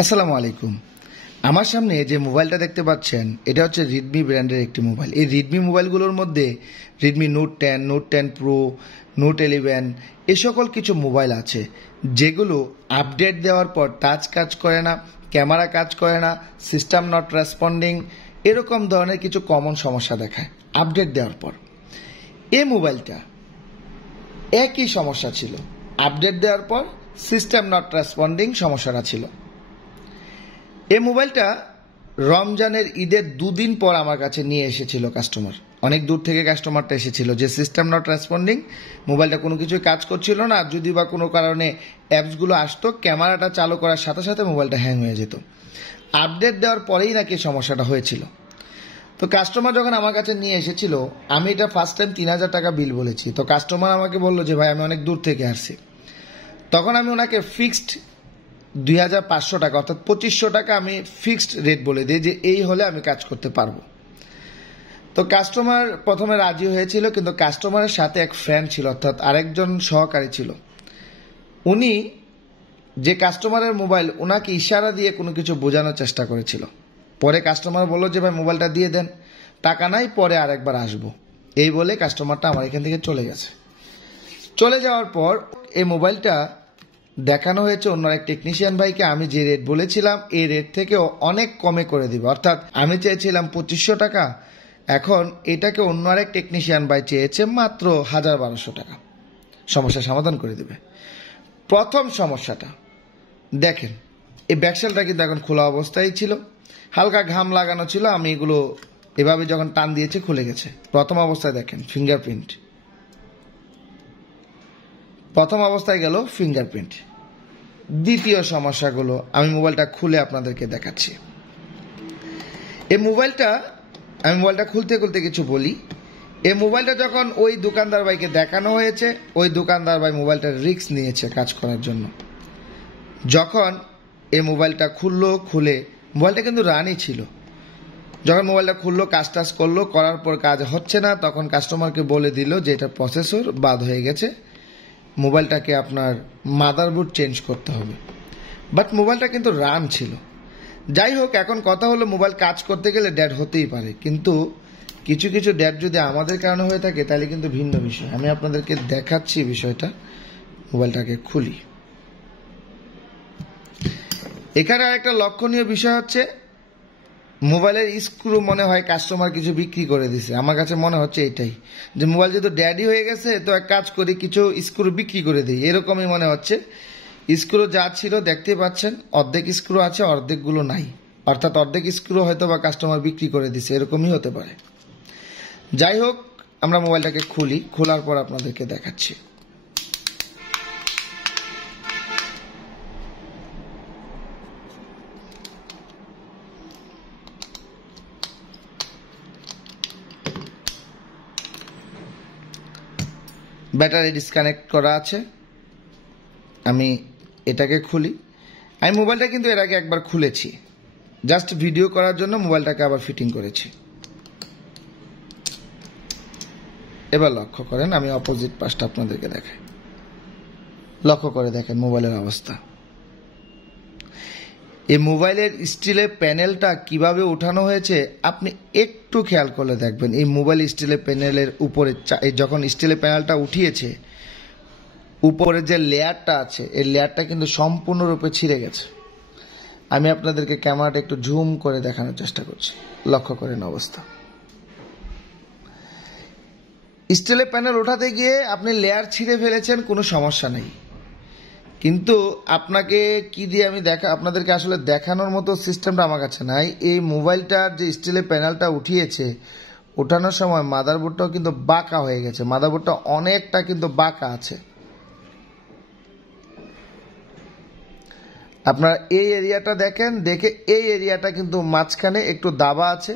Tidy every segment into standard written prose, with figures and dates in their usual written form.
আসসালামু আলাইকুম। আমার সামনে যে মোবাইলটা দেখতে পাচ্ছেন এটা হচ্ছে রেডমি ব্র্যান্ডের একটি মোবাইল। এই রেডমি মোবাইলগুলোর মধ্যে রেডমি নোট 10 প্রো, নোট 11 এ সকল কিছু মোবাইল আছে যেগুলো আপডেট দেওয়ার পর টাচ কাজ করে না, ক্যামেরা কাজ করে না, সিস্টেম নট রেসপন্ডিং, এরকম ধরনের কিছু কমন সমস্যা দেখায় আপডেট দেওয়ার পর। এই মোবাইলটা একই সমস্যা ছিল, আপডেট দেওয়ার পর সিস্টেম নট রেসপন্ডিং সমস্যাটা ছিল। এই মোবাইলটা রমজানের ঈদের দুদিন পর আমার কাছে নিয়ে এসেছিল কাস্টমার। অনেক দূর থেকে কাস্টমারটা এসেছিল যে সিস্টেম নট রেসপন্ডিং, মোবাইলটা কোনো কিছুই কাজ করছিল না, আর যদি বা কোনো কারণে অ্যাপসগুলো আসতো ক্যামেরাটা চালু করার সাথে সাথে মোবাইলটা হ্যাং হয়ে যেত। আপডেট দেওয়ার পরেই নাকি সমস্যাটা হয়েছিল। তো কাস্টমার যখন আমার কাছে নিয়ে এসেছিল, আমি এটা ফার্স্ট টাইম 3000 টাকা বিল বলেছি। তো কাস্টমার আমাকে বললো যে ভাই আমি অনেক দূর থেকে আসছি। তখন আমি ওনাকে ফিক্সড 2500 টাকা অর্থাৎ 2500 টাকা আমি ফিক্সড রেট বলে দিই যে এই হলে আমি কাজ করতে পারবো। তো কাস্টমার প্রথমে রাজি হয়েছিল, কিন্তু কাস্টমারের সাথে এক ফ্রেন্ড ছিল অর্থাৎ আরেকজন সহকারী ছিল। উনি যে কাস্টমারের মোবাইল, ওনাকে ইশারা দিয়ে কোনো কিছু বোঝানোর চেষ্টা করেছিল। পরে কাস্টমার বললো যে ভাই মোবাইলটা দিয়ে দেন, টাকা নাই, পরে আরেকবার আসবো, এই বলে কাস্টমারটা আমার এখান থেকে চলে গেছে। চলে যাওয়ার পর এই মোবাইলটা দেখানো হয়েছে অন্য এক টেকনিশিয়ান ভাইকে। আমি যে রেট বলেছিলাম এই রেট থেকে অনেক কমে করে দিবে, অর্থাৎ আমি চেয়েছিলাম 2500 টাকা, এখন এটাকে অন্য আরেক টেকনিশিয়ান ভাই চেয়েছে মাত্র 1200 টাকা, সমস্যার সমাধান করে দিবে। প্রথম সমস্যাটা দেখেন, এই ব্যাকসেলটা কিন্তু এখন খোলা অবস্থায় ছিল, হালকা ঘাম লাগানো ছিল, আমি এগুলো এভাবে যখন টান দিয়েছে খুলে গেছে। প্রথম অবস্থায় দেখেন ফিঙ্গারপ্রিন্ট, প্রথম অবস্থায় গেল ফিঙ্গারপ্রিন্ট। দ্বিতীয় সমস্যাগুলো আমি মোবাইলটা খুলে আপনাদেরকে দেখাচ্ছি। এই মোবাইলটা আমি মোবাইলটা খুলতে খুলতে কিছু বলি। এই মোবাইলটা যখন ওই দোকানদার ভাইকে দেখানো হয়েছে, ওই দোকানদার ভাই মোবাইলটার রিস্ক নিয়েছে কাজ করার জন্য। যখন এই মোবাইলটা খুলে মোবাইলটা কিন্তু রানই ছিল, যখন মোবাইলটা খুললো কাজ টাজ করলো, করার পর কাজ হচ্ছে না, তখন কাস্টমারকে বলে দিল যে এটা প্রসেসর বাদ হয়ে গেছে, মোবাইলটাকে আপনার মাদারবোর্ড চেঞ্জ করতে হবে। বাট মোবাইলটা কিন্তু রান ছিল। যাই হোক, এখন কথা হলো মোবাইল কাজ করতে গেলে ড্যাড হতেই পারে, কিন্তু কিছু কিছু ড্যাড যদি আমাদের কারণে হয়ে থাকে তাহলে কিন্তু ভিন্ন বিষয়। আমি আপনাদেরকে দেখাচ্ছি বিষয়টা। মোবাইলটাকে খুলি। এখানে আরেকটা লক্ষণীয় বিষয় হচ্ছে মোবাইলের স্ক্রু মনে হয় কাস্টমার কিছু বিক্রি করে দিছে। আমার কাছে মনে হচ্ছে এটাই, যে মোবাইল যেহেতু ড্যাডি হয়ে গেছে তো এক কাজ করি কিছু স্ক্রু বিক্রি করে দিই, এরকমই মনে হচ্ছে। স্ক্রু যা ছিল দেখতে পাচ্ছেন, অর্ধেক স্ক্রু আছে, অর্ধেকগুলো নাই, অর্থাৎ অর্ধেক স্ক্রু হয়তো বা কাস্টমার বিক্রি করে দিছে, এরকমই হতে পারে। যাই হোক, আমরা মোবাইলটাকে খুলি, খোলার পর আপনাদেরকে দেখাচ্ছি। ব্যাটারি ডিসকানেক্ট করা আছে। আমি এটাকে খুলি। আমি মোবাইলটা কিন্তু এর আগে একবার খুলেছি, জাস্ট ভিডিও করার জন্য মোবাইলটাকে আবার ফিটিং করেছি। এবার লক্ষ্য করেন, আমি অপোজিট পাশটা আপনাদেরকে দেখাই। লক্ষ্য করে দেখেন মোবাইলের অবস্থা। এই মোবাইলের স্টিলের প্যানেলটা কিভাবে উঠানো হয়েছে আপনি একটু খেয়াল করলে দেখবেন। এই মোবাইল স্টিলের প্যানেলের উপরে যখন স্টিলের প্যানেলটা উঠিয়েছে, উপরে যে লেয়ারটা আছে এই লেয়ারটা কিন্তু সম্পূর্ণরূপে ছিঁড়ে গেছে। আমি আপনাদেরকে ক্যামেরাটা একটু জুম করে দেখানোর চেষ্টা করছি, লক্ষ্য করেন অবস্থা। স্টিলের প্যানেল ওঠাতে গিয়ে আপনি লেয়ার ছিঁড়ে ফেলেছেন, কোনো সমস্যা নেই, কিন্তু আপনাকে কি দিয়ে আমি আপনাদেরকে আসলে দেখানোর মতো সিস্টেমটা আমার কাছে নাই। এই মোবাইলটার যে স্টিলের প্যানেলটা উঠিয়েছে, ওঠানোর সময় মাদারবোর্ডটাও কিন্তু বাঁকা হয়ে গেছে, মাদারবোর্ডটা অনেকটা কিন্তু বাঁকা আছে। আপনারা এই এরিয়াটা দেখেন, দেখে এই এরিয়াটা কিন্তু মাঝখানে একটু দাবা আছে,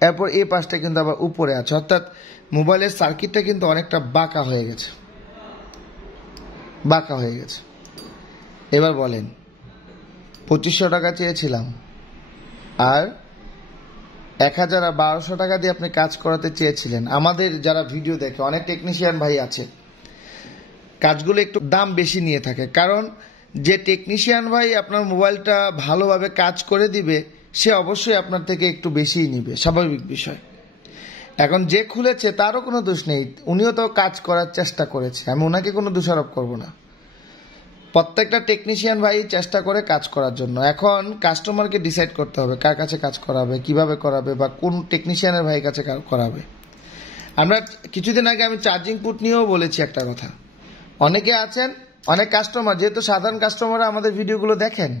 এরপর এই পাশটা কিন্তু আবার উপরে আছে, অর্থাৎ মোবাইলের সার্কিটটা কিন্তু অনেকটা বাঁকা হয়ে গেছে, বাঁকা হয়ে গেছে। এবার বলেন, 2500 টাকা চেয়েছিলাম আর 1200 টাকা দিয়ে আপনি কাজ করাতে চেয়েছিলেন। আমাদের যারা ভিডিও দেখে অনেক টেকনিশিয়ান ভাই আছে, কাজগুলো একটু দাম বেশি নিয়ে থাকে, কারণ যে টেকনিশিয়ান ভাই আপনার মোবাইলটা ভালোভাবে কাজ করে দিবে সে অবশ্যই আপনার থেকে একটু বেশিই নিবে, স্বাভাবিক বিষয়। এখন যে খুলেছে তারও কোনো দোষ নেই, উনিও তো কাজ করার চেষ্টা করেছে, আমি ওনাকে কোনো দোষারোপ করব না। প্রত্যেকটা টেকনিশিয়ান ভাই চেষ্টা করে কাজ করার জন্য। এখন কাস্টমারকে ডিসাইড করতে হবে কার কাছে কাজ করাবে, কিভাবে করাবে, বা কোন টেকনিশিয়ানের ভাইয়ের কাছে করাবে। আমরা কিছুদিন আগে আমি চার্জিং পুট নিয়েও বলেছি একটা কথা। অনেকে আছেন, অনেক কাস্টমার, যেহেতু সাধারণ কাস্টমাররা আমাদের ভিডিওগুলো দেখেন,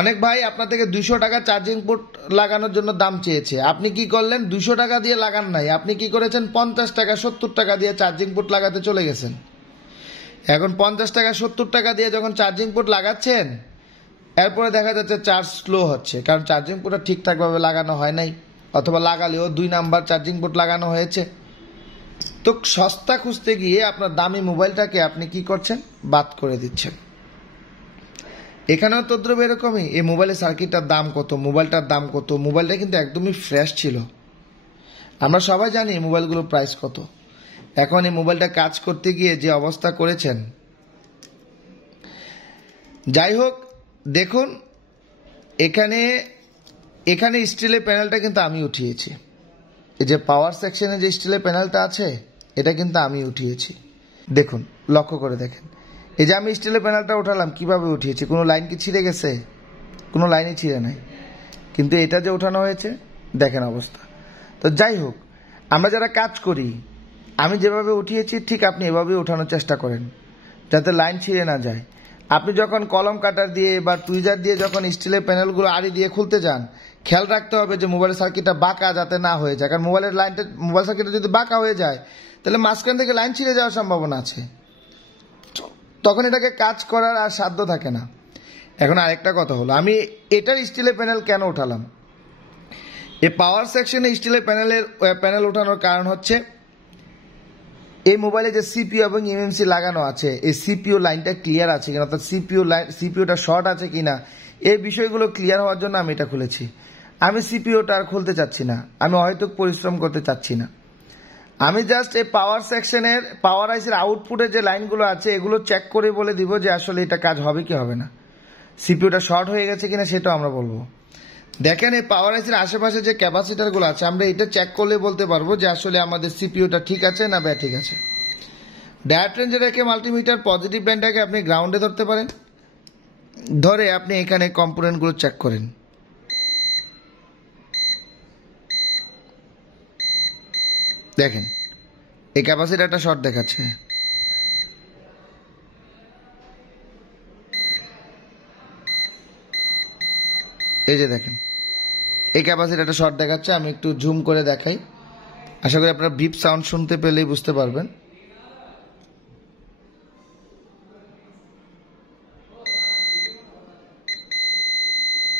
অনেক ভাই আপনার থেকে 200 টাকা চার্জিং পোর্ট লাগানোর জন্য দাম চেয়েছে। আপনি কি করলেন? 200 টাকা দিয়ে লাগান নাই, আপনি কি করেছেন? 50 টাকা 70 টাকা দিয়ে চার্জিং পোর্ট লাগাতে চলে গেছেন। এখন 50 টাকা 70 টাকা দিয়ে যখন চার্জিং পোর্ট লাগাচ্ছেন, এরপরে দেখা যাচ্ছে চার্জ স্লো হচ্ছে, কারণ চার্জিং পোর্টটা ঠিকঠাকভাবে লাগানো হয় নাই, অথবা লাগালেও 2 নাম্বার চার্জিং পোর্ট লাগানো হয়েছে। তো সস্তা খুঁজতে গিয়ে আপনার দামি মোবাইলটাকে আপনি কি করছেন? বাদ করে দিচ্ছেন। এখানেও তদ্রুপ এরকমই। এই মোবাইলের সার্কিটটার দাম কত, মোবাইলটার দাম কত, মোবাইলটা কিন্তু একদমই ফ্রেশ ছিল। আমরা সবাই জানি এই মোবাইলগুলোর প্রাইস কত। এখন এই মোবাইলটা কাজ করতে গিয়ে যে অবস্থা করেছেন, যাই হোক, দেখুন এখানে এখানে স্টিলের প্যানেলটা কিন্তু আমি উঠিয়েছি। এই যে পাওয়ার সেকশনে যে স্টিলের প্যানেলটা আছে, এটা কিন্তু আমি উঠিয়েছি। দেখুন, লক্ষ্য করে দেখেন, এই যে আমি স্টিলের প্যানেলটা উঠালাম, কিভাবে উঠিয়েছি? কোনো লাইন কি ছিঁড়ে গেছে? কোনো লাইনই ছিঁড়ে নাই। কিন্তু এটা যে উঠানো হয়েছে, দেখেন অবস্থা। তো যাই হোক, আমরা যারা কাজ করি, আমি যেভাবে উঠিয়েছি ঠিক আপনি এভাবে উঠানোর চেষ্টা করেন, যাতে লাইন ছিঁড়ে না যায়। আপনি যখন কলম কাটার দিয়ে বা টুইজার দিয়ে যখন স্টিলের প্যানেলগুলো আড়ি দিয়ে খুলতে যান, খেয়াল রাখতে হবে যে মোবাইলের সার্কিটটা বাঁকা যাতে না হয়ে যায়। কারণ মোবাইল সার্কিটটা যদি বাঁকা হয়ে যায়, তাহলে মাঝখান থেকে লাইন ছিঁড়ে যাওয়ার সম্ভাবনা আছে, তখন এটাকে কাজ করার আর সাধ্য থাকে না। এখন আরেকটা কথা হলো, আমি এটার স্টিলের প্যানেল কেন উঠালাম? এই পাওয়ার সেকশনে স্টিলের প্যানেল উঠানোর কারণ হচ্ছে, এই মোবাইলে যে সিপিইউ এবং এমএমসি লাগানো আছে, এই সিপিইউ লাইনটা ক্লিয়ার আছে কিনা, অর্থাৎ সিপিইউটা শর্ট আছে কিনা, এই বিষয়গুলো ক্লিয়ার হওয়ার জন্য আমি এটা খুলেছি। আমি সিপিইউটা আর খুলতে চাচ্ছি না, আমি হয়তো পরিশ্রম করতে চাচ্ছি না। আমি জাস্ট এই পাওয়ার সেকশনের পাওয়ার আইসির আউটপুটের যে লাইনগুলো আছে, এগুলো চেক করে বলে দিব যে আসলে এটা কাজ হবে কি হবে না। সিপিইউটা শর্ট হয়ে গেছে কিনা সেটাও আমরা বলবো। দেখেন, এই পাওয়ার আইসির আশেপাশে যে ক্যাপাসিটারগুলো আছে, আমরা এটা চেক করলে বলতে পারবো যে আসলে আমাদের সিপিইউটা ঠিক আছে না ব্যা ঠিক আছে। ডায়োড রেঞ্জে রেখে মাল্টিমিটার পজিটিভ লাইনটাকে আপনি গ্রাউন্ডে ধরতে পারেন, ধরে আপনি এখানে কম্পোনেন্টগুলো চেক করেন। দেখেন, এই ক্যাপাসিটারটা শর্ট দেখাচ্ছে। এই যে দেখেন, এই ক্যাপাসিটারটা শর্ট দেখাচ্ছে। আমি একটু জুম করে দেখাই, আশা করি আপনারা বিপ সাউন্ড শুনতে পেলেই বুঝতে পারবেন।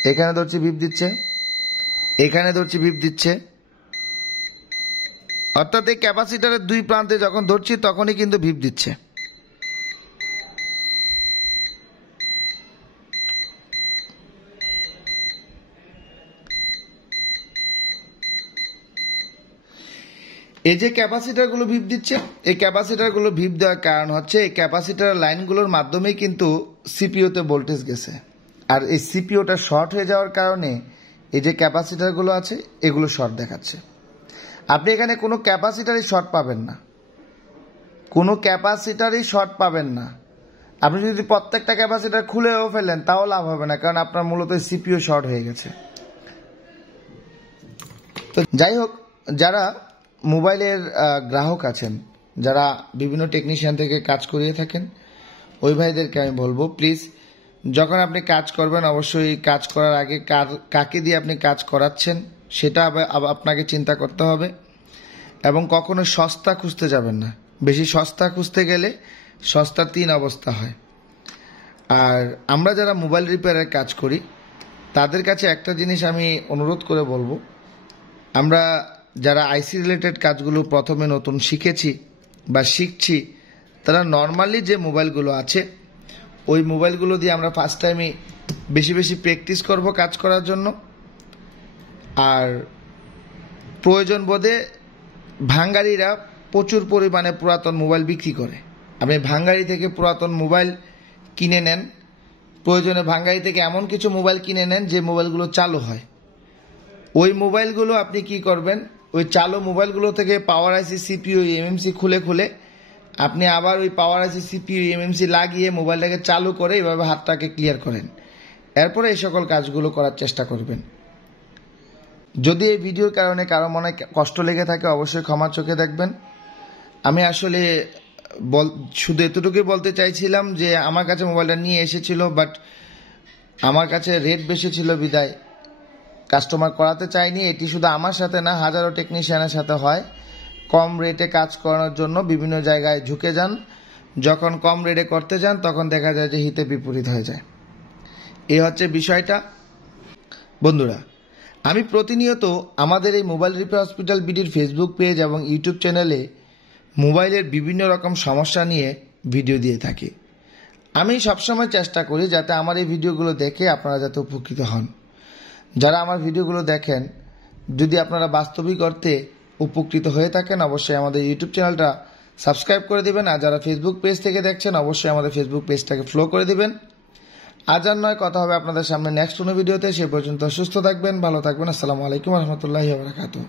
এখানে ধরছি বিপ দিচ্ছে, এখানে ধরছি বিপ দিচ্ছে, অর্থাৎ এই ক্যাপাসিটারের 2 প্রান্তে যখন ধরছি তখনই কিন্তু বিপ দিচ্ছে। এই যে ক্যাপাসিটারগুলো ভিপ দিচ্ছে, এই ক্যাপাসিটারগুলো ভিপ দেওয়ার কারণ হচ্ছে এই ক্যাপাসিটার লাইনগুলোর মাধ্যমেই কিন্তু সিপিইউতে ভোল্টেজ গেছে। আর এই সিপিইউটা শর্ট হয়ে যাওয়ার কারণে এই যে ক্যাপাসিটারগুলো আছে, এগুলো শর্ট দেখাচ্ছে। আপনি এখানে কোনো ক্যাপাসিটারই শর্ট পাবেন না, কোনো ক্যাপাসিটারই শর্ট পাবেন না। আপনি যদি প্রত্যেকটা ক্যাপাসিটার খুলেও ফেলেন তাও লাভ হবে না, কারণ আপনার মূলত সিপিইউ শর্ট হয়ে গেছে। তো যাই হোক, যারা মোবাইলের গ্রাহক আছেন, যারা বিভিন্ন টেকনিশিয়ান থেকে কাজ করিয়ে থাকেন, ওই ভাইদেরকে আমি বলবো, প্লিজ যখন আপনি কাজ করবেন, অবশ্যই কাজ করার আগে কাকে দিয়ে আপনি কাজ করাচ্ছেন সেটা আপনাকে চিন্তা করতে হবে। এবং কখনো সস্তা খুঁজতে যাবেন না, বেশি সস্তা খুঁজতে গেলে সস্তার 3 অবস্থা হয়। আর আমরা যারা মোবাইল রিপেয়ারের কাজ করি, তাদের কাছে একটা জিনিস আমি অনুরোধ করে বলবো, আমরা যারা আইসি রিলেটেড কাজগুলো প্রথমে নতুন শিখেছি বা শিখছি, তারা নর্মালি যে মোবাইলগুলো আছে, ওই মোবাইলগুলো দিয়ে আমরা ফার্স্ট টাইমে বেশি বেশি প্র্যাকটিস করব কাজ করার জন্য। আর প্রয়োজন বোধে ভাঙ্গারিরা প্রচুর পরিমাণে পুরাতন মোবাইল বিক্রি করে, আপনি ভাঙ্গারি থেকে পুরাতন মোবাইল কিনে নেন, প্রয়োজনে ভাঙ্গারি থেকে এমন কিছু মোবাইল কিনে নেন যে মোবাইলগুলো চালু হয়। ওই মোবাইলগুলো আপনি কি করবেন, ওই চালু মোবাইলগুলো থেকে পাওয়ার আইসি, সিপিইউ, এমএমসি খুলে আপনি আবার ওই পাওয়ার আইসি, সিপিইউ, এমএমসি লাগিয়ে মোবাইলটাকে চালু করে এইভাবে হাতটাকে ক্লিয়ার করেন। এরপরে এই সকল কাজগুলো করার চেষ্টা করবেন। যদি এই ভিডিওর কারণে কারো মনে কষ্ট লেগে থাকে অবশ্যই ক্ষমা চোখে দেখবেন। আমি আসলে শুধু এতটুকুই বলতে চাইছিলাম যে আমার কাছে মোবাইলটা নিয়ে এসেছিল, বাট আমার কাছে রেট বেশি ছিল বিদায় কাস্টমার করাতে চাইনি। এটি শুধু আমার সাথে না, হাজারো টেকনিশিয়ানের সাথে হয়। কম রেটে কাজ করানোর জন্য বিভিন্ন জায়গায় ঝুঁকে যান, যখন কম রেটে করতে যান তখন দেখা যায় যে হিতে বিপরীত হয়ে যায়। এই হচ্ছে বিষয়টা। বন্ধুরা, আমি প্রতিনিয়ত আমাদের এই মোবাইল রিপেয়ার হসপিটাল বিডির ফেসবুক পেজ এবং ইউটিউব চ্যানেলে মোবাইলের বিভিন্ন রকম সমস্যা নিয়ে ভিডিও দিয়ে থাকি। আমি সবসময় চেষ্টা করি যাতে আমার এই ভিডিওগুলো দেখে আপনারা যাতে উপকৃত হন। যারা আমার ভিডিওগুলো দেখেন, যদি আপনারা বাস্তবিক অর্থে উপকৃত হয়ে থাকেন অবশ্যই আমাদের ইউটিউব চ্যানেলটা সাবস্ক্রাইব করে দিবেন। আর যারা ফেসবুক পেজ থেকে দেখছেন অবশ্যই আমাদের ফেসবুক পেজটাকে ফলো করে দিবেন। আজ আর নয়, কথা হবে আপনাদের সামনে নেক্সট কোনো ভিডিওতে। সে পর্যন্ত সুস্থ থাকবেন, ভালো থাকবেন। আসসালামু আলাইকুম রহমতুল্লাহি ওয়া বারাকাতুহু।